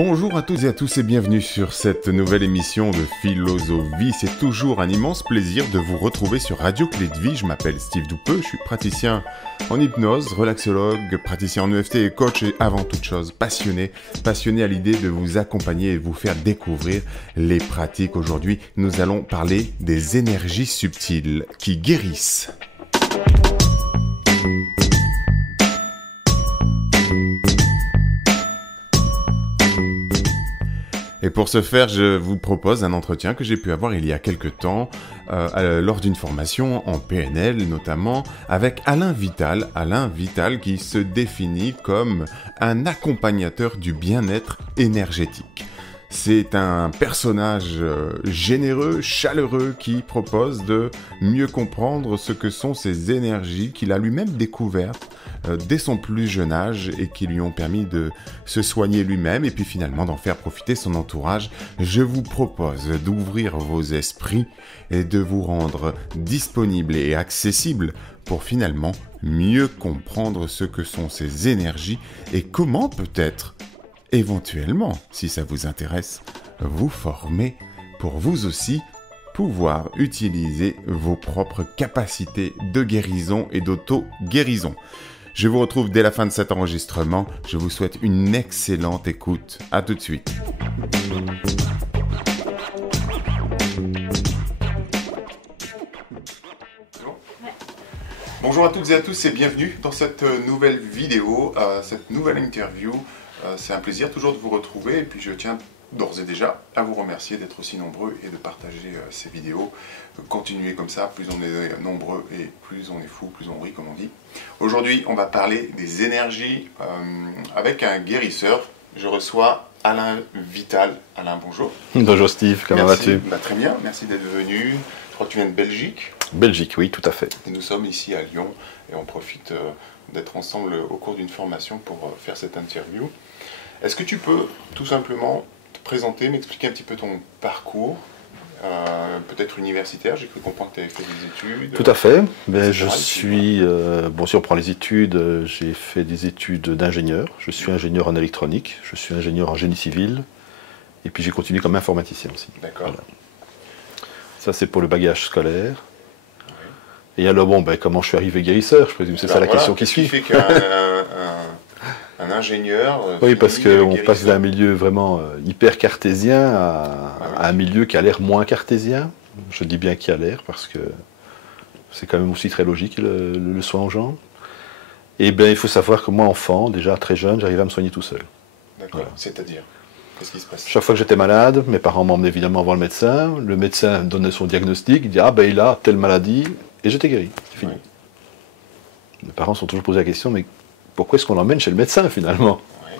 Bonjour à toutes et à tous et bienvenue sur cette nouvelle émission de Philosophie. C'est toujours un immense plaisir de vous retrouver sur Radio Clé de Vie. Je m'appelle Steve Doupeux, je suis praticien en hypnose, relaxologue, praticien en EFT et coach et avant toute chose passionné à l'idée de vous accompagner et vous faire découvrir les pratiques. Aujourd'hui, nous allons parler des énergies subtiles qui guérissent. Et pour ce faire, je vous propose un entretien que j'ai pu avoir il y a quelques temps, lors d'une formation en PNL notamment, avec Alain Vital. Alain Vital qui se définit comme un accompagnateur du bien-être énergétique. C'est un personnage généreux, chaleureux, qui propose de mieux comprendre ce que sont ces énergies qu'il a lui-même découvertes dès son plus jeune âge et qui lui ont permis de se soigner lui-même et puis finalement d'en faire profiter son entourage. Je vous propose d'ouvrir vos esprits et de vous rendre disponible et accessible pour finalement mieux comprendre ce que sont ces énergies et comment peut-être éventuellement, si ça vous intéresse, vous former pour vous aussi pouvoir utiliser vos propres capacités de guérison et d'auto-guérison. Je vous retrouve dès la fin de cet enregistrement. Je vous souhaite une excellente écoute. À tout de suite. Bonjour à toutes et à tous et bienvenue dans cette nouvelle vidéo, cette nouvelle interview. C'est un plaisir toujours de vous retrouver et puis je tiens d'ores et déjà à vous remercier d'être aussi nombreux et de partager ces vidéos. Continuez comme ça, plus on est nombreux et plus on est fou, plus on rit comme on dit. Aujourd'hui on va parler des énergies avec un guérisseur. Je reçois Alain Vital. Alain, bonjour. Bonjour Steve, comment vas-tu? Très bien, merci d'être venu. Je crois que tu viens de Belgique. Belgique, oui, tout à fait. Et nous sommes ici à Lyon et on profite d'être ensemble au cours d'une formation pour faire cette interview. Est-ce que tu peux tout simplement te présenter, m'expliquer un petit peu ton parcours, peut-être universitaire? J'ai cru comprendre que tu avais fait des études. Tout à fait. Ben, je suis, bon, si on prend les études, j'ai fait des études d'ingénieur. Je suis ingénieur en électronique, je suis ingénieur en génie civil, et puis j'ai continué comme informaticien aussi. D'accord. Voilà. Ça, c'est pour le bagage scolaire. Oui. Et alors, bon, ben, comment je suis arrivé guérisseur? Je présume que c'est ça la question qui suit. Qu'est-ce qui fait qu'un ingénieur... Oui, parce qu'on passe d'un milieu vraiment hyper cartésien à un milieu qui a l'air moins cartésien. Je dis bien qui a l'air, parce que c'est quand même aussi très logique le soin aux gens. Et bien, il faut savoir que moi, enfant, déjà très jeune, j'arrivais à me soigner tout seul. D'accord, voilà. C'est-à-dire, qu'est-ce qui se passe? Chaque fois que j'étais malade, mes parents m'emmenaient évidemment voir le médecin donnait son diagnostic, il dit « Ah ben il a telle maladie », et j'étais guéri, c'est fini. Oui. Mes parents se sont toujours posé la question « Mais pourquoi est-ce qu'on l'emmène chez le médecin finalement ?» Oui.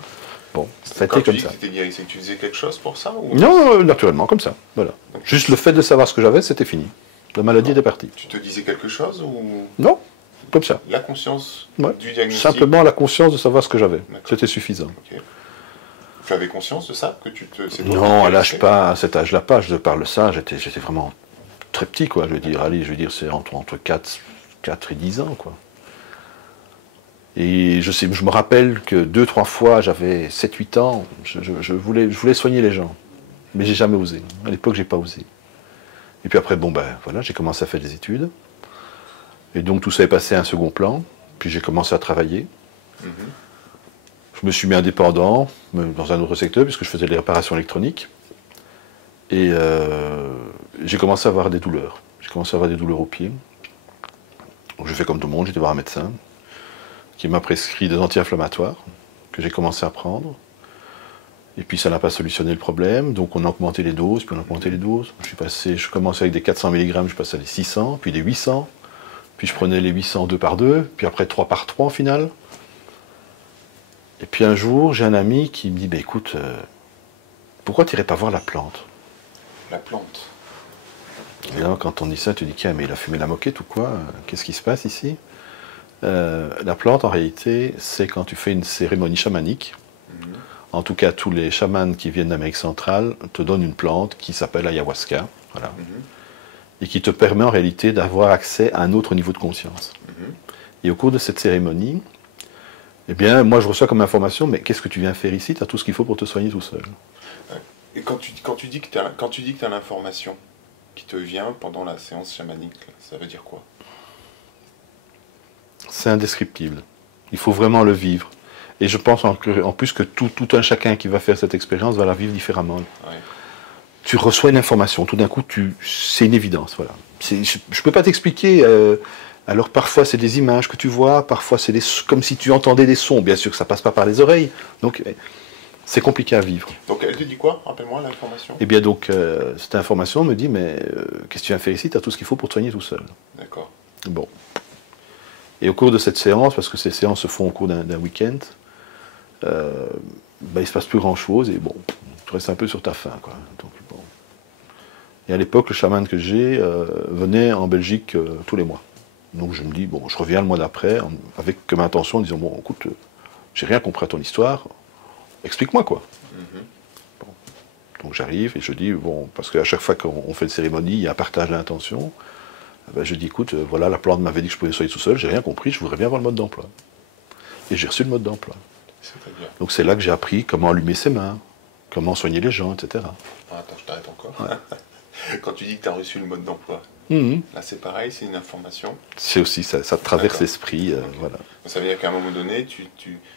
Bon, ça a été comme ça. Tu étais guéri, c'est que tu faisais quelque chose pour ça ou... Non, naturellement, comme ça, voilà. Donc, juste le fait de savoir ce que j'avais, c'était fini. La maladie était partie. Tu te disais quelque chose ou... Non, comme ça. La conscience du diagnostic. Simplement la conscience de savoir ce que j'avais. C'était suffisant. Okay. Tu avais conscience de ça que tu te... Non, à cet âge-là pas, je parle de ça, j'étais vraiment très petit, quoi, je veux dire. Allez, je veux dire, c'est entre 4 et 10 ans, quoi. Et je me rappelle que 2-3 fois, j'avais 7-8 ans, je voulais soigner les gens. Mais j'ai jamais osé. À l'époque, j'ai pas osé. Et puis après, bon, ben voilà, j'ai commencé à faire des études. Et donc tout ça est passé à un second plan. Puis j'ai commencé à travailler. Je me suis mis indépendant dans un autre secteur, puisque je faisais des réparations électroniques. Et j'ai commencé à avoir des douleurs. J'ai commencé à avoir des douleurs aux pieds. Donc je fais comme tout le monde, j'ai été voir un médecin qui m'a prescrit des anti-inflammatoires que j'ai commencé à prendre. Et puis ça n'a pas solutionné le problème, donc on a augmenté les doses, puis on a augmenté les doses. Je commençais avec des 400 mg, je passais à des 600, puis des 800. Puis je prenais les 800 2 par 2, puis après 3 par 3 en finale. Et puis un jour, j'ai un ami qui me dit, bah, écoute, pourquoi tu n'irais pas voir la plante? La plante. Et là, quand on dit ça, tu dis, mais il a fumé la moquette ou quoi? Qu'est-ce qui se passe ici? La plante, en réalité, c'est quand tu fais une cérémonie chamanique. En tout cas, tous les chamans qui viennent d'Amérique centrale te donnent une plante qui s'appelle ayahuasca. Voilà. Et qui te permet en réalité d'avoir accès à un autre niveau de conscience. Et au cours de cette cérémonie, Eh bien, moi, je reçois comme information, mais qu'est-ce que tu viens faire ici? Tu as tout ce qu'il faut pour te soigner tout seul. Et quand tu dis que tu as l'information qui te vient pendant la séance chamanique, là, ça veut dire quoi? C'est indescriptible. Il faut vraiment le vivre. Et je pense en plus que tout un chacun qui va faire cette expérience va la vivre différemment. Ouais. Tu reçois une information, tout d'un coup, c'est une évidence. Voilà. Je ne peux pas t'expliquer. Alors parfois c'est des images que tu vois, parfois c'est comme si tu entendais des sons. Bien sûr que ça passe pas par les oreilles, donc c'est compliqué à vivre. Donc elle te dit quoi? Rappelle-moi l'information. Eh bien donc cette information me dit mais qu'est-ce que tu viens faire ici? Tu as tout ce qu'il faut pour te soigner tout seul. D'accord. Bon. Et au cours de cette séance, parce que ces séances se font au cours d'un week-end, il se passe plus grand chose et bon, tu restes un peu sur ta faim, quoi. Donc, bon. Et à l'époque, le chaman que j'ai venait en Belgique tous les mois. Donc je me dis, bon, je reviens le mois d'après avec comme intention en disant, bon, écoute, j'ai rien compris à ton histoire, explique-moi quoi. Bon. Donc j'arrive et je dis, bon, parce qu'à chaque fois qu'on fait une cérémonie, il y a un partage d'intention. Je dis, écoute, voilà, la plante m'avait dit que je pouvais soigner tout seul, j'ai rien compris, je voudrais bien voir le mode d'emploi. Et j'ai reçu le mode d'emploi. Donc c'est là que j'ai appris comment allumer ses mains, comment soigner les gens, etc. Attends, je t'arrête encore. Ouais. Quand tu dis que tu as reçu le mode d'emploi, là c'est pareil, c'est une information. C'est aussi, ça te traverse l'esprit. Okay. Voilà. Ça veut dire qu'à un moment donné,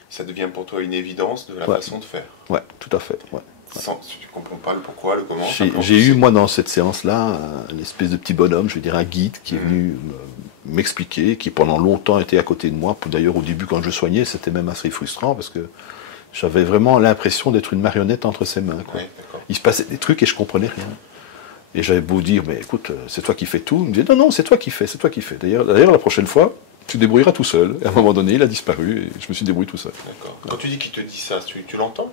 ça devient pour toi une évidence de la façon de faire. Ouais, tout à fait. Ouais. Tu comprends pas le pourquoi, le comment. J'ai eu, moi, dans cette séance-là, une espèce de petit bonhomme, je veux dire un guide, qui est venu m'expliquer, qui pendant longtemps était à côté de moi. D'ailleurs, au début, quand je soignais, c'était même assez frustrant, parce que j'avais vraiment l'impression d'être une marionnette entre ses mains. Quoi. Ouais, il se passait des trucs et je comprenais rien. Et j'avais beau dire, mais écoute, c'est toi qui fais tout. Il me disait, non, non, c'est toi qui fais, c'est toi qui fais. D'ailleurs, la prochaine fois, tu te débrouilleras tout seul. Et à un moment donné, il a disparu et je me suis débrouillé tout seul. D'accord. Quand tu dis qu'il te dit ça, tu l'entends?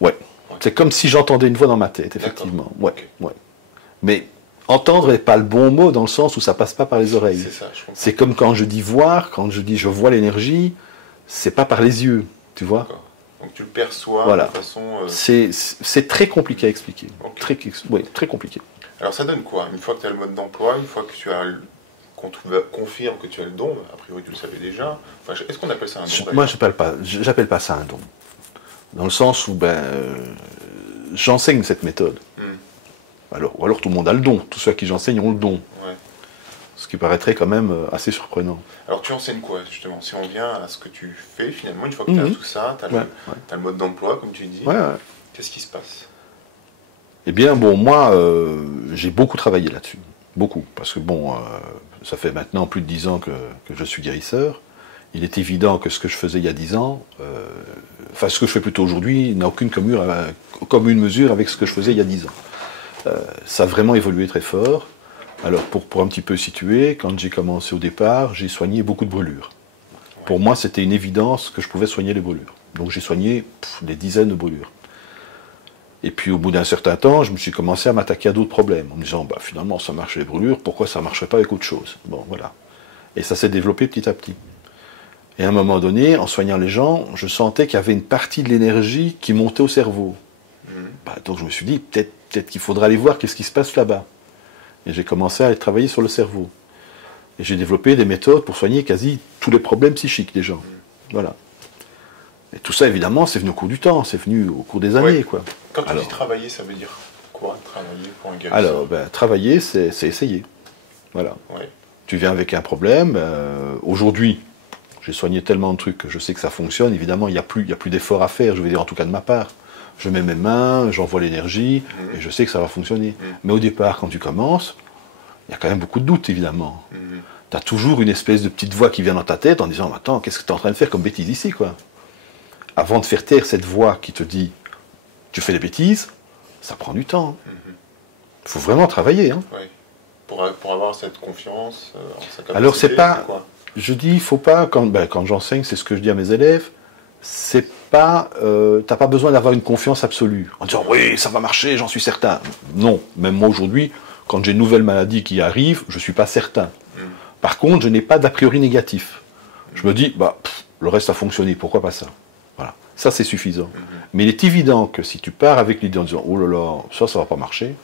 Ouais. C'est comme si j'entendais une voix dans ma tête, effectivement. Ouais, okay. Ouais. Mais entendre n'est pas le bon mot dans le sens où ça passe pas par les oreilles. C'est ça, je comprends. C'est comme quand je dis voir, quand je dis je vois l'énergie, c'est pas par les yeux, tu vois. Donc tu le perçois de façon... C'est très compliqué à expliquer. Okay. Très compliqué. Alors ça donne quoi? Une fois que tu as le mode d'emploi, une fois que tu as qu'on te confirme que tu as le don, a priori tu le savais déjà, enfin, est-ce qu'on appelle ça un don? Moi j'appelle pas ça un don. Dans le sens où j'enseigne cette méthode. Ou alors tout le monde a le don. Tous ceux à qui j'enseigne ont le don. Ouais. Ce qui paraîtrait quand même assez surprenant. Alors tu enseignes quoi justement? Si on vient à ce que tu fais finalement, une fois que tu as tout ça, tu as le mode d'emploi comme tu dis, qu'est-ce qui se passe? Eh bien bon, moi j'ai beaucoup travaillé là-dessus. Beaucoup. Parce que bon, ça fait maintenant plus de 10 ans que je suis guérisseur. Il est évident que ce que je faisais il y a 10 ans, ce que je fais plutôt aujourd'hui, n'a aucune commune mesure avec ce que je faisais il y a 10 ans. Ça a vraiment évolué très fort. Alors, pour un petit peu situer, quand j'ai commencé au départ, j'ai soigné beaucoup de brûlures. Ouais. Pour moi, c'était une évidence que je pouvais soigner les brûlures. Donc j'ai soigné des dizaines de brûlures. Et puis au bout d'un certain temps, je me suis commencé à m'attaquer à d'autres problèmes, en me disant, finalement, ça marche les brûlures, pourquoi ça ne marcherait pas avec autre chose? Bon, voilà. Et ça s'est développé petit à petit. Et à un moment donné, en soignant les gens, je sentais qu'il y avait une partie de l'énergie qui montait au cerveau. Donc je me suis dit, peut-être qu'il faudra aller voir qu'est-ce qui se passe là-bas. Et j'ai commencé à travailler sur le cerveau. Et j'ai développé des méthodes pour soigner quasi tous les problèmes psychiques des gens. Voilà. Et tout ça, évidemment, c'est venu au cours du temps, c'est venu au cours des années. Quoi. Quand tu dis travailler, ça veut dire quoi, travailler pour un guérisseur? Alors, travailler, c'est essayer. Voilà. Ouais. Tu viens avec un problème. Aujourd'hui, j'ai soigné tellement de trucs que je sais que ça fonctionne. Évidemment, il n'y a plus d'efforts à faire, je veux dire, en tout cas de ma part. Je mets mes mains, j'envoie l'énergie, et je sais que ça va fonctionner. Mais au départ, quand tu commences, il y a quand même beaucoup de doutes, évidemment. Tu as toujours une espèce de petite voix qui vient dans ta tête en disant, attends, qu'est-ce que tu es en train de faire comme bêtise ici, quoi? Avant de faire taire cette voix qui te dit, tu fais des bêtises, ça prend du temps. Il faut vraiment travailler. Hein. Oui. Pour avoir cette confiance en sa capacité. Alors, c'est pas... Je dis, il faut pas, quand j'enseigne, c'est ce que je dis à mes élèves, c'est pas, t'as pas besoin d'avoir une confiance absolue, en disant oui, ça va marcher, j'en suis certain. Non, même moi aujourd'hui, quand j'ai une nouvelle maladie qui arrive, je suis pas certain. Par contre, je n'ai pas d'a priori négatif. Je me dis, le reste a fonctionné, pourquoi pas ça? Voilà, ça c'est suffisant. Mais il est évident que si tu pars avec l'idée en disant, oh là là, ça va pas marcher,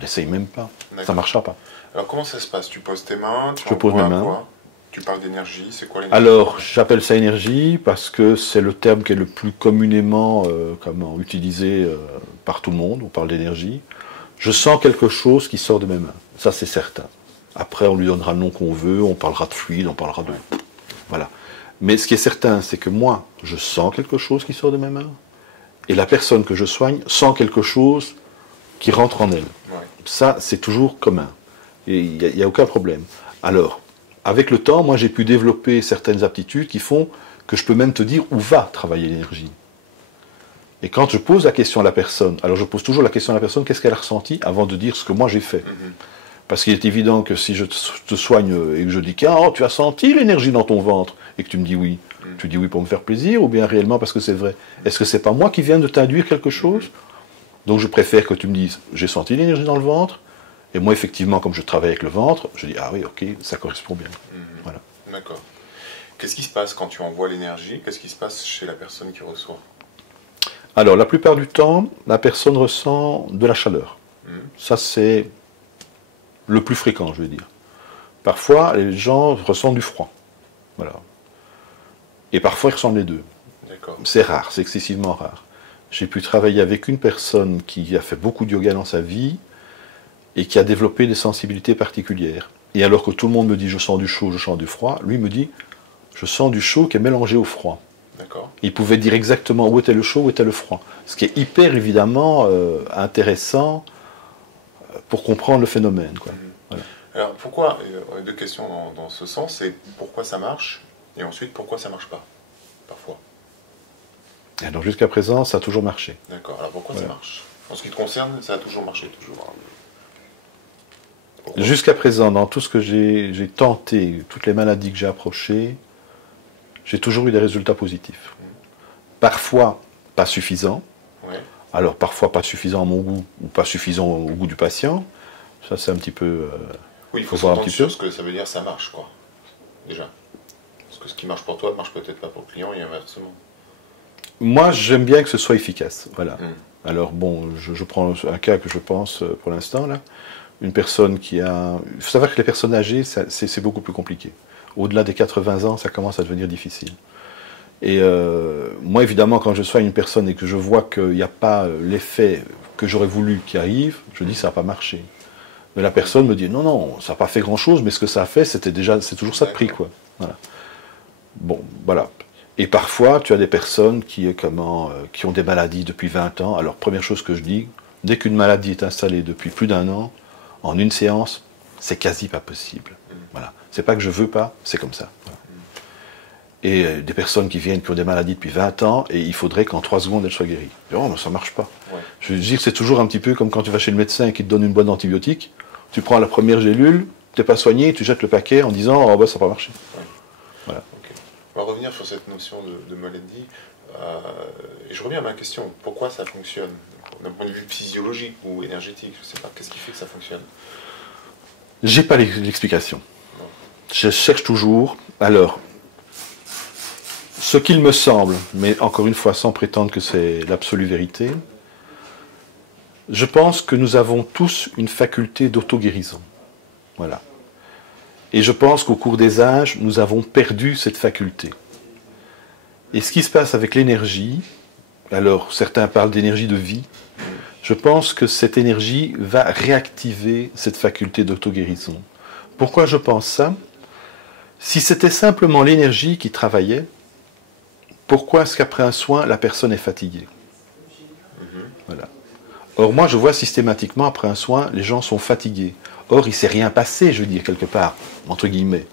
n'essaye même pas, ça marchera pas. Alors comment ça se passe? Tu poses tes mains, je pose mes mains. Tu parles d'énergie, c'est quoi l'énergie? Alors, j'appelle ça énergie parce que c'est le terme qui est le plus communément utilisé par tout le monde. On parle d'énergie. Je sens quelque chose qui sort de mes mains. Ça, c'est certain. Après, on lui donnera le nom qu'on veut, on parlera de fluide, on parlera de... Voilà. Mais ce qui est certain, c'est que moi, je sens quelque chose qui sort de mes mains, et la personne que je soigne sent quelque chose qui rentre en elle. Ouais. Ça, c'est toujours commun. Et il n'y a aucun problème. Alors, avec le temps, moi, j'ai pu développer certaines aptitudes qui font que je peux même te dire où va travailler l'énergie. Et quand je pose la question à la personne, alors je pose toujours la question à la personne, qu'est-ce qu'elle a ressenti avant de dire ce que moi j'ai fait. Parce qu'il est évident que si je te soigne et que je dis oh, tu as senti l'énergie dans ton ventre, et que tu me dis oui, tu dis oui pour me faire plaisir, ou bien réellement parce que c'est vrai. Est-ce que c'est pas moi qui viens de t'induire quelque chose? Donc je préfère que tu me dises, j'ai senti l'énergie dans le ventre, et moi effectivement, comme je travaille avec le ventre, je dis, ah oui, ok, ça correspond bien. Voilà. D'accord. Qu'est-ce qui se passe quand tu envoies l'énergie? Qu'est-ce qui se passe chez la personne qui reçoit? Alors la plupart du temps, la personne ressent de la chaleur. Ça c'est le plus fréquent, je veux dire. Parfois, les gens ressentent du froid. Voilà. Et parfois, ils ressentent les deux. C'est rare, c'est excessivement rare. J'ai pu travailler avec une personne qui a fait beaucoup de yoga dans sa vie et qui a développé des sensibilités particulières. Et alors que tout le monde me dit je sens du chaud, je sens du froid, lui me dit je sens du chaud qui est mélangé au froid. Il pouvait dire exactement où était le chaud, où était le froid. Ce qui est hyper évidemment intéressant pour comprendre le phénomène. Quoi. Voilà. Alors pourquoi, deux questions dans ce sens, c'est pourquoi ça marche, et ensuite pourquoi ça marche pas, parfois. Alors jusqu'à présent, ça a toujours marché. D'accord, alors pourquoi ça marche? En ce qui te concerne, ça a toujours marché, toujours. Jusqu'à présent, dans tout ce que j'ai tenté, toutes les maladies que j'ai approchées, j'ai toujours eu des résultats positifs. Parfois, pas suffisants. Alors, parfois, pas suffisant à mon goût, ou pas suffisant au goût du patient. Ça, c'est un petit peu... oui, il faut s'entendre sur ce que ça veut dire, ça marche, quoi. Déjà. Parce que ce qui marche pour toi ne marche peut-être pas pour le client, et inversement. Moi, j'aime bien que ce soit efficace. Voilà. Alors, bon, je prends un cas que je pense, pour l'instant, là. Une personne qui a... Il faut savoir que les personnes âgées, c'est beaucoup plus compliqué. Au-delà des 80 ans, ça commence à devenir difficile. Et moi, évidemment, quand je soigne une personne et que je vois qu'il n'y a pas l'effet que j'aurais voulu qui arrive, je dis ça n'a pas marché. Mais la personne me dit non, ça n'a pas fait grand-chose, mais ce que ça a fait, c'est toujours ça de prix, quoi. Voilà. Bon, voilà. Et parfois, tu as des personnes qui ont des maladies depuis 20 ans. Alors, première chose que je dis, dès qu'une maladie est installée depuis plus d'1 an, en une séance, c'est quasi pas possible. Voilà. C'est pas que je veux pas, c'est comme ça. Voilà. Et des personnes qui viennent, qui ont des maladies depuis 20 ans, et il faudrait qu'en 3 secondes, elles soient guéries. Oh, mais ça marche pas. Je veux dire que c'est toujours un petit peu comme quand tu vas chez le médecin et qu'il te donne une boîte d'antibiotiques, tu prends la première gélule, tu n'es pas soigné, tu jettes le paquet en disant « Oh, bah, ça n'a pas marché ». Voilà. Okay. On va revenir sur cette notion de maladie. Et je reviens à ma question. Pourquoi ça fonctionne? D'un point de vue physiologique ou énergétique, je ne sais pas. Qu'est-ce qui fait que ça fonctionne? J'ai pas l'explication. Je cherche toujours. Alors, ce qu'il me semble, mais encore une fois sans prétendre que c'est l'absolue vérité, je pense que nous avons tous une faculté d'auto-guérison. Voilà. Et je pense qu'au cours des âges, nous avons perdu cette faculté. Et ce qui se passe avec l'énergie, alors certains parlent d'énergie de vie, je pense que cette énergie va réactiver cette faculté d'auto-guérison. Pourquoi je pense ça? Si c'était simplement l'énergie qui travaillait, pourquoi est-ce qu'après un soin, la personne est fatiguée? Voilà. Or, moi, je vois systématiquement, après un soin, les gens sont fatigués. Or, il ne s'est rien passé, je veux dire, quelque part, entre guillemets.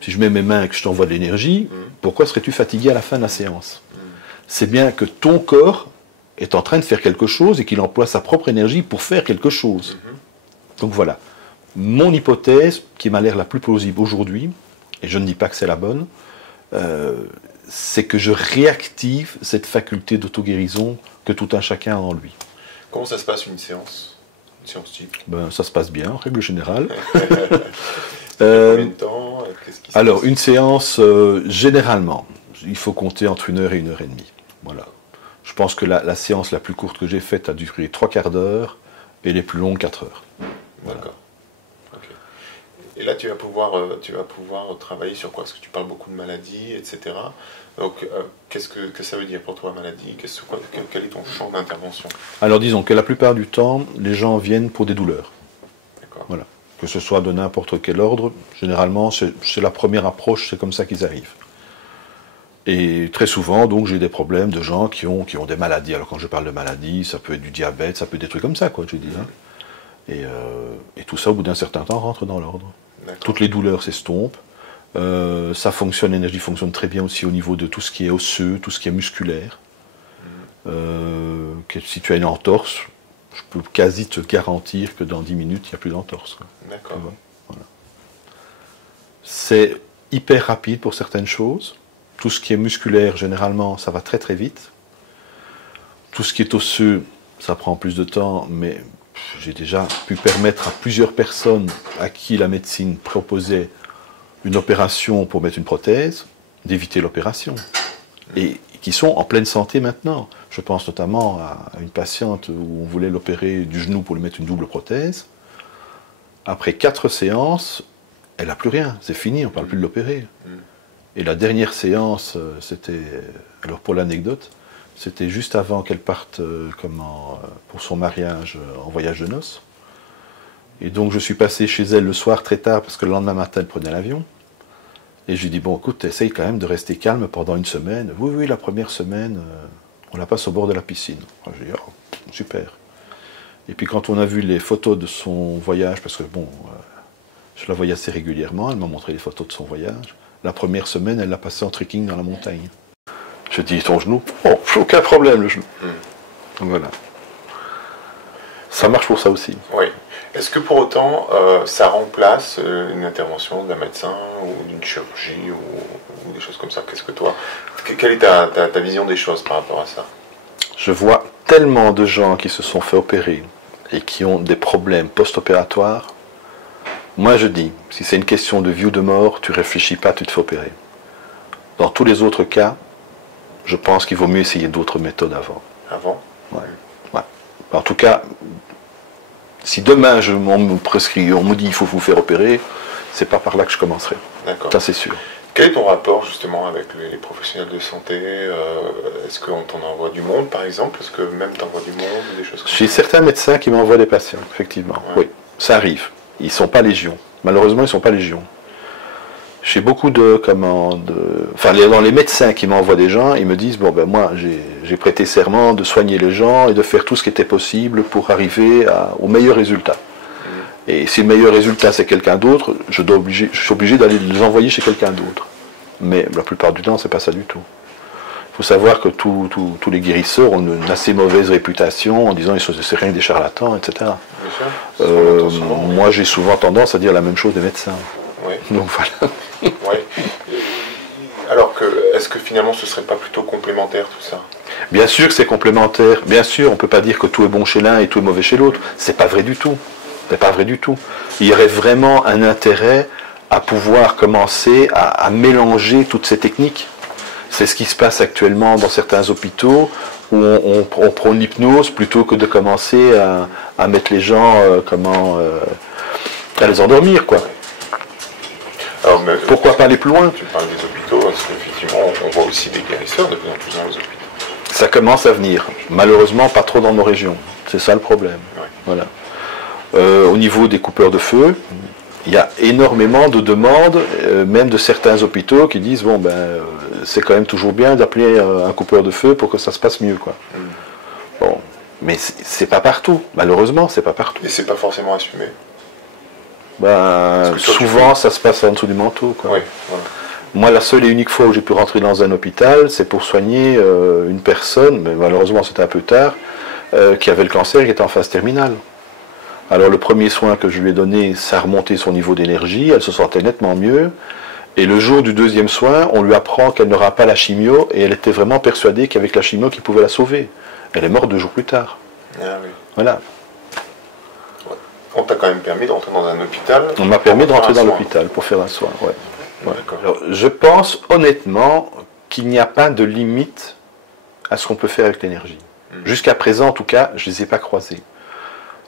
Si je mets mes mains et que je t'envoie de l'énergie, pourquoi serais-tu fatigué à la fin de la séance? C'est bien que ton corps est en train de faire quelque chose et qu'il emploie sa propre énergie pour faire quelque chose. Donc voilà. Mon hypothèse, qui m'a l'air la plus plausible aujourd'hui, et je ne dis pas que c'est la bonne, c'est que je réactive cette faculté d'auto-guérison que tout un chacun a en lui. Comment ça se passe une séance? Une séance type? Ben, ça se passe bien, en règle générale. Combien de temps? Alors, une séance, généralement, il faut compter entre 1 heure et 1 heure et demie. Voilà. Je pense que la séance la plus courte que j'ai faite a duré 3 quarts d'heure et les plus longues 4 heures. Voilà. D'accord. Okay. Et là, tu vas pouvoir travailler sur quoi? Parce que tu parles beaucoup de maladies, etc. Donc, qu'est-ce que ça veut dire pour toi, maladie? Quel est ton champ d'intervention? Alors disons que la plupart du temps, les gens viennent pour des douleurs. D'accord. Voilà. Que ce soit de n'importe quel ordre, généralement, c'est la première approche, c'est comme ça qu'ils arrivent. Et très souvent, donc, j'ai des problèmes de gens qui ont des maladies. Alors quand je parle de maladies, ça peut être du diabète, ça peut être des trucs comme ça, quoi, je dis. Hein. Et tout ça, au bout d'un certain temps, rentre dans l'ordre. Toutes les douleurs s'estompent. Ça fonctionne, l'énergie fonctionne très bien aussi au niveau de tout ce qui est osseux, tout ce qui est musculaire. Si tu as une entorse, je peux quasi te garantir que dans 10 minutes, il n'y a plus d'entorse. D'accord. Voilà. C'est hyper rapide pour certaines choses. Tout ce qui est musculaire, généralement, ça va très très vite. Tout ce qui est osseux, ça prend plus de temps, mais j'ai déjà pu permettre à plusieurs personnes à qui la médecine proposait une opération pour mettre une prothèse, d'éviter l'opération. Et qui sont en pleine santé maintenant. Je pense notamment à une patiente où on voulait l'opérer du genou pour lui mettre une double prothèse. Après 4 séances, elle n'a plus rien, c'est fini, on ne parle plus de l'opérer. Et la dernière séance, c'était, alors pour l'anecdote, c'était juste avant qu'elle parte pour son mariage en voyage de noces. Et donc je suis passé chez elle le soir très tard, parce que le lendemain matin, elle prenait l'avion. Et je lui dis, bon, écoute, essaye quand même de rester calme pendant une semaine. Oui, la première semaine, on la passe au bord de la piscine. Alors, je dis, oh, super. Et puis quand on a vu les photos de son voyage, parce que bon, je la voyais assez régulièrement, elle m'a montré les photos de son voyage. La première semaine, elle l'a passé en trekking dans la montagne. Je dis, ton genou? Oh, aucun problème, le genou. Donc voilà. Ça marche pour ça aussi. Oui. Est-ce que pour autant, ça remplace une intervention d'un médecin ou d'une chirurgie ou des choses comme ça? Qu'est-ce que toi, quelle est ta vision des choses par rapport à ça? Je vois tellement de gens qui se sont fait opérer et qui ont des problèmes post-opératoires. Moi je dis, si c'est une question de vie ou de mort, tu réfléchis pas, tu te fais opérer. Dans tous les autres cas, je pense qu'il vaut mieux essayer d'autres méthodes avant. Avant? Ouais. En tout cas, si demain on me prescrit, on me dit il faut vous faire opérer, c'est pas par là que je commencerai. D'accord. Ça c'est sûr. Quel est ton rapport justement avec les professionnels de santé? Est-ce qu'on t'en envoie du monde par exemple? Est-ce que même t'envoies du monde ou des choses comme ça? J'ai certains médecins qui m'envoient des patients, effectivement. Ouais. Oui, ça arrive. Ils ne sont pas légion. Malheureusement, ils ne sont pas légion. J'ai beaucoup enfin, dans les médecins qui m'envoient des gens, ils me disent, bon ben moi j'ai prêté serment de soigner les gens et de faire tout ce qui était possible pour arriver au meilleur résultat. Et si le meilleur résultat c'est quelqu'un d'autre, je suis obligé d'aller les envoyer chez quelqu'un d'autre. Mais la plupart du temps, c'est pas ça du tout. Il faut savoir que tous les guérisseurs ont une assez mauvaise réputation en disant qu'ils c'est rien que des charlatans, etc. Moi, j'ai souvent tendance à dire la même chose des médecins. Oui. Donc voilà. Oui. Alors est-ce que finalement ce serait pas plutôt complémentaire tout ça? Bien sûr que c'est complémentaire. Bien sûr, on ne peut pas dire que tout est bon chez l'un et tout est mauvais chez l'autre. C'est pas vrai du tout. C'est pas vrai du tout. Il y aurait vraiment un intérêt à pouvoir commencer à mélanger toutes ces techniques. C'est ce qui se passe actuellement dans certains hôpitaux où on prend l'hypnose plutôt que de commencer à mettre les gens à les endormir, quoi. Alors, pourquoi pas aller plus loin? Tu parles des hôpitaux, parce qu'effectivement on voit aussi des guérisseurs de plus en plus dans les hôpitaux. Ça commence à venir. Malheureusement, pas trop dans nos régions. C'est ça le problème. Ouais. Voilà. Au niveau des coupeurs de feu, il y a énormément de demandes, même de certains hôpitaux qui disent bon ben c'est quand même toujours bien d'appeler un coupeur de feu pour que ça se passe mieux, quoi. Bon, mais c'est pas partout. Malheureusement, c'est pas partout. Et c'est pas forcément assumé. Ben, souvent, ça se passe en dessous du manteau, quoi. Oui, voilà. Moi, la seule et unique fois où j'ai pu rentrer dans un hôpital, c'est pour soigner une personne, mais malheureusement c'était un peu tard, qui avait le cancer et qui était en phase terminale. Alors le premier soin que je lui ai donné, ça a remonté son niveau d'énergie, elle se sentait nettement mieux. Et le jour du deuxième soin, on lui apprend qu'elle n'aura pas la chimio, et elle était vraiment persuadée qu'avec la chimio, qu'il pouvait la sauver. Elle est morte 2 jours plus tard. Ah oui. Voilà. On t'a quand même permis de rentrer dans un hôpital? On m'a permis de rentrer dans l'hôpital pour faire un soin, ouais. Ouais. Alors, je pense honnêtement qu'il n'y a pas de limite à ce qu'on peut faire avec l'énergie. Jusqu'à présent, en tout cas, je ne les ai pas croisés.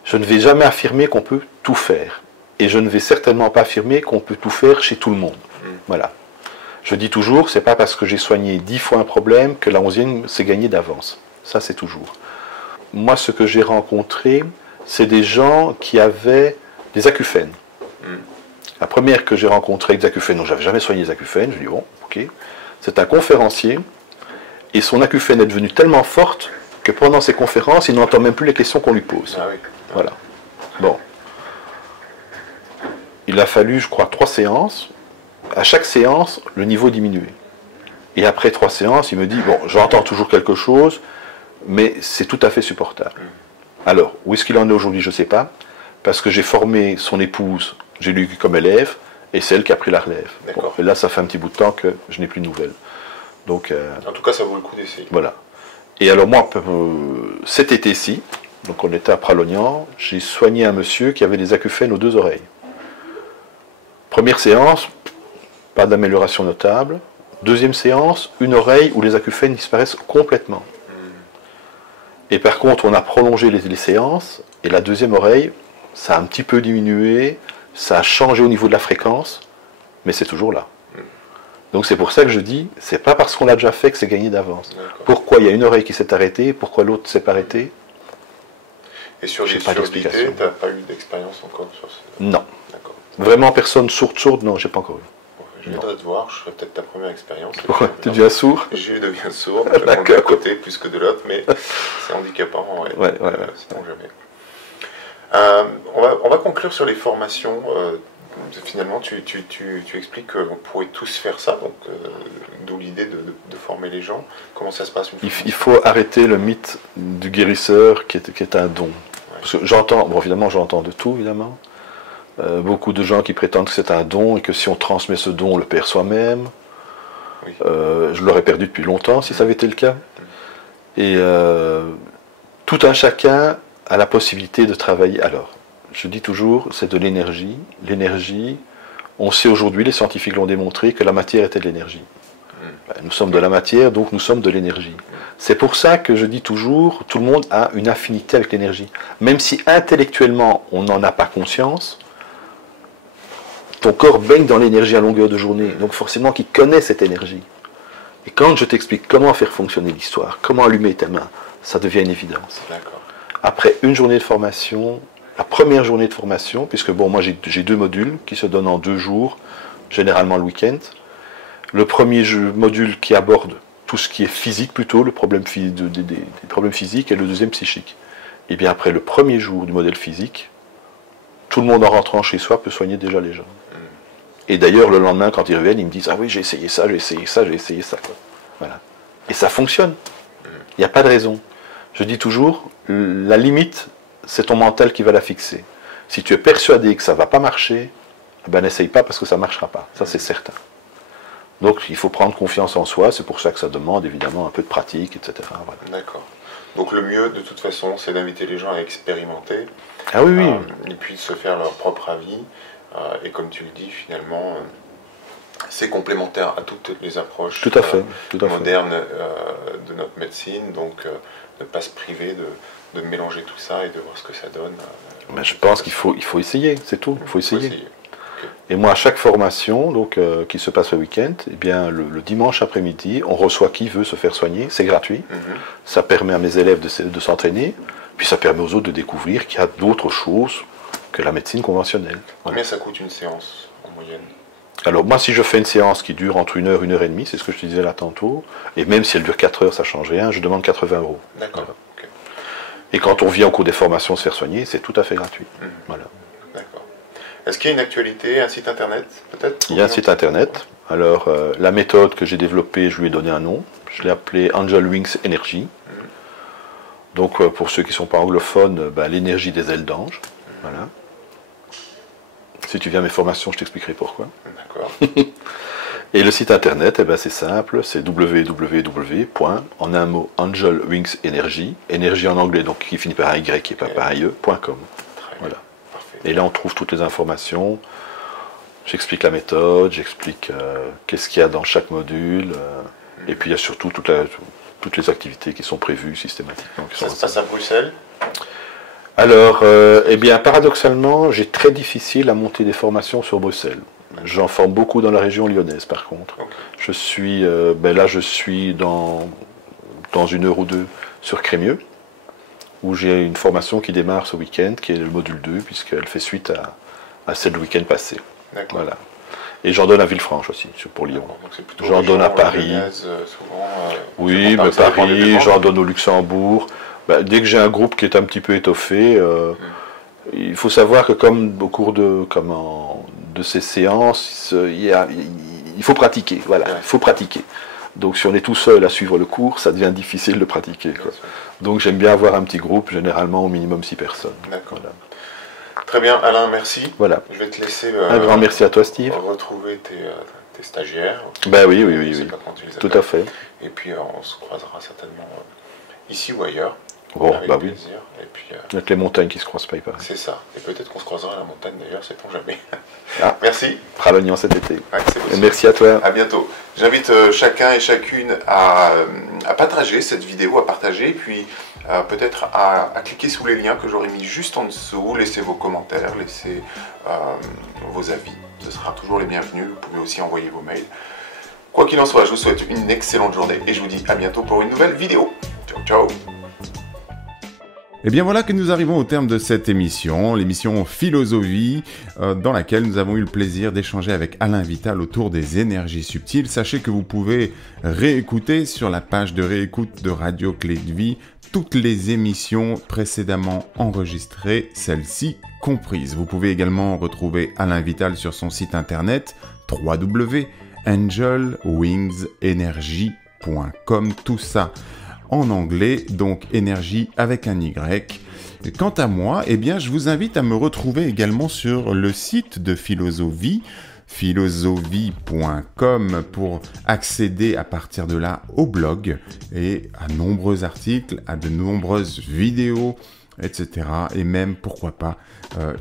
Je ne vais jamais affirmer qu'on peut tout faire. et je ne vais certainement pas affirmer qu'on peut tout faire chez tout le monde. Voilà. Je dis toujours, c'est pas parce que j'ai soigné 10 fois un problème que la 11e c'est gagné d'avance. Ça, c'est toujours. Moi, ce que j'ai rencontré, c'est des gens qui avaient des acouphènes. La première que j'ai rencontrée avec des acouphènes, donc j'avais jamais soigné les acouphènes, je dis bon, ok. C'est un conférencier, et son acouphène est devenue tellement forte que pendant ses conférences, il n'entend même plus les questions qu'on lui pose. Ah oui. Voilà. Bon. Il a fallu, je crois, 3 séances. À chaque séance, le niveau diminuait. Et après 3 séances, il me dit, bon, j'entends toujours quelque chose, mais c'est tout à fait supportable. Alors, où est-ce qu'il en est aujourd'hui, je ne sais pas, parce que j'ai formé son épouse, j'ai lu comme élève, et c'est elle qui a pris la relève. Bon, et là, ça fait un petit bout de temps que je n'ai plus de nouvelles. Donc, en tout cas, ça vaut le coup d'essayer. Voilà. Et alors moi, cet été-ci, donc on était à Pralognan, j'ai soigné un monsieur qui avait des acouphènes aux 2 oreilles. Première séance, pas d'amélioration notable. Deuxième séance, une oreille où les acouphènes disparaissent complètement. Et par contre, on a prolongé les séances, et la deuxième oreille, ça a un petit peu diminué, ça a changé au niveau de la fréquence, mais c'est toujours là. Donc c'est pour ça que je dis, c'est pas parce qu'on l'a déjà fait que c'est gagné d'avance. Pourquoi il y a une oreille qui s'est arrêtée, pourquoi l'autre ne s'est pas arrêtée? Et sur les surdités, tu n'as pas eu d'expérience encore sur ce... Non. Vraiment personne sourde, non, j'ai pas encore eu. Je viendrai te voir, je ferai peut-être ta première expérience. Pourquoi? Tu deviens sourd? Je deviens sourd, je monte d'un côté plus que de l'autre, mais c'est handicapant en vrai. Ouais. Sinon jamais. On va conclure sur les formations. Finalement, tu expliques qu'on pourrait tous faire ça, donc d'où l'idée de former les gens. Comment ça se passe une fois? Il faut arrêter le mythe du guérisseur qui est un don. Parce que j'entends, bon évidemment j'entends de tout évidemment. Beaucoup de gens qui prétendent que c'est un don et que si on transmet ce don, on le perd soi-même. Oui. Je l'aurais perdu depuis longtemps si ça avait été le cas. Et tout un chacun a la possibilité de travailler. Alors, je dis toujours, c'est de l'énergie. L'énergie, on sait aujourd'hui, les scientifiques l'ont démontré, que la matière était de l'énergie. Nous sommes de la matière, donc nous sommes de l'énergie. C'est pour ça que je dis toujours, tout le monde a une affinité avec l'énergie. Même si intellectuellement, on n'en a pas conscience, ton corps baigne dans l'énergie à longueur de journée, donc forcément qu'il connaît cette énergie. Et quand je t'explique comment faire fonctionner l'histoire, comment allumer tes mains, ça devient une évidence. Après une journée de formation, la première journée de formation, puisque bon, moi j'ai 2 modules qui se donnent en 2 jours, généralement le week-end. Le premier module qui aborde tout ce qui est physique plutôt, le problème des problèmes physiques, et le deuxième psychique. Et bien après le premier jour du modèle physique, tout le monde en rentrant chez soi peut soigner déjà les gens. Et d'ailleurs, le lendemain, quand ils reviennent, ils me disent « Ah oui, j'ai essayé ça, j'ai essayé ça, j'ai essayé ça. » Voilà. Et ça fonctionne. Il n'y a pas de raison. Je dis toujours, la limite, c'est ton mental qui va la fixer. Si tu es persuadé que ça ne va pas marcher, ben n'essaye pas parce que ça ne marchera pas. Ça, c'est certain. Donc, il faut prendre confiance en soi. C'est pour ça que ça demande, évidemment, un peu de pratique, etc. Voilà. D'accord. Donc, le mieux, de toute façon, c'est d'inviter les gens à expérimenter. Ah oui, oui. Et puis de se faire leur propre avis. Et comme tu le dis, finalement, c'est complémentaire à toutes les approches modernes de notre médecine. Donc, ne pas se priver de mélanger tout ça et de voir ce que ça donne. Mais je pense qu'il faut essayer, c'est tout. Il faut essayer. Okay. Et moi, à chaque formation donc, qui se passe le week-end, eh bien, le dimanche après-midi, on reçoit qui veut se faire soigner. C'est gratuit. Ça permet à mes élèves de s'entraîner. Puis ça permet aux autres de découvrir qu'il y a d'autres choses que la médecine conventionnelle. Combien ça coûte une séance en moyenne? Alors moi, si je fais une séance qui dure entre 1 heure, 1 heure et demie, c'est ce que je te disais là tantôt, et même si elle dure 4 heures, ça ne change rien, je demande 80 €. D'accord. Voilà. Okay. Et quand on vient au cours des formations se faire soigner, c'est tout à fait gratuit. Voilà. D'accord. Est-ce qu'il y a une actualité, un site internet peut-être? Il y a un site internet. Alors, la méthode que j'ai développée, je lui ai donné un nom. Je l'ai appelée Angel Wings Energy. Donc, pour ceux qui ne sont pas anglophones, l'énergie des ailes d'ange. Voilà. Si tu viens à mes formations, je t'expliquerai pourquoi. D'accord. Et le site internet, c'est simple, c'est www. En un mot, Angel Wings Energy, énergie en anglais, donc qui finit par un Y et pas par un E.com. Voilà. Parfait. Et là, on trouve toutes les informations. J'explique la méthode, j'explique qu'est-ce qu'il y a dans chaque module, et puis il y a surtout toutes les activités qui sont prévues systématiquement. Ça se passe à Bruxelles? Alors, eh bien, paradoxalement, j'ai très difficile à monter des formations sur Bruxelles. J'en forme beaucoup dans la région lyonnaise, par contre. Ok. Je suis, là, je suis dans 1 heure ou deux sur Crémieux, où j'ai une formation qui démarre ce week-end, qui est le module 2, puisqu'elle fait suite à celle du week-end passé. D'accord. Voilà. Et j'en donne à Villefranche aussi, pour Lyon. Donc c'est plutôt J'en donne à région Paris. lyonnaise, souvent, Oui, mais ça dépend des Paris, demandes. j'en donne au Luxembourg. Dès que j'ai un groupe qui est un petit peu étoffé, il faut savoir que comme au cours de ces séances, il faut pratiquer. Voilà, il faut pratiquer. Donc si on est tout seul à suivre le cours, ça devient difficile de pratiquer, quoi. Donc j'aime bien avoir un petit groupe, généralement au minimum 6 personnes. D'accord. Voilà. Très bien, Alain, merci. Voilà. Je vais te laisser Un grand merci à toi, Steve. retrouver tes stagiaires. Ben oui, Je sais pas comment tu les tout appelles. à fait. Et puis on se croisera certainement ici ou ailleurs. Bon, avec bah oui. plaisir. Et puis Avec les montagnes qui se croisent pas, il paraît. c'est ça. Et peut-être qu'on se croisera à la montagne d'ailleurs, sait-on jamais. Ah. Merci. Pralognan cet été. Ouais, c'est Et possible. merci à toi. À bientôt. J'invite chacun et chacune à partager cette vidéo, à partager, puis peut-être à cliquer sous les liens que j'aurai mis juste en dessous, laissez vos commentaires, laissez vos avis. Ce sera toujours les bienvenus. Vous pouvez aussi envoyer vos mails. Quoi qu'il en soit, je vous souhaite une excellente journée et je vous dis à bientôt pour une nouvelle vidéo. Ciao, ciao. Et bien voilà que nous arrivons au terme de cette émission, l'émission Philosophie, dans laquelle nous avons eu le plaisir d'échanger avec Alain Vital autour des énergies subtiles. Sachez que vous pouvez réécouter sur la page de réécoute de Radio Clé de Vie toutes les émissions précédemment enregistrées, celles-ci comprises. Vous pouvez également retrouver Alain Vital sur son site internet www.angelwingsenergy.com, tout ça en anglais, donc énergie avec un Y. Quant à moi, eh bien, je vous invite à me retrouver également sur le site de Philosophie, philosophie.com, pour accéder à partir de là au blog et à nombreux articles, à de nombreuses vidéos, etc. Et même, pourquoi pas,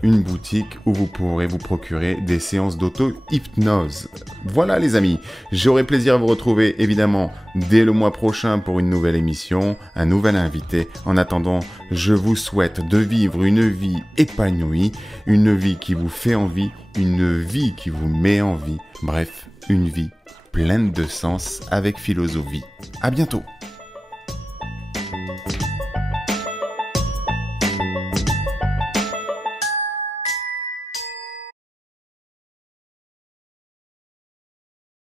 une boutique où vous pourrez vous procurer des séances d'auto-hypnose. Voilà les amis, j'aurai plaisir à vous retrouver évidemment dès le mois prochain pour une nouvelle émission, un nouvel invité. En attendant, je vous souhaite de vivre une vie épanouie, une vie qui vous fait envie, une vie qui vous met en vie. Bref, une vie pleine de sens avec philosophie. À bientôt.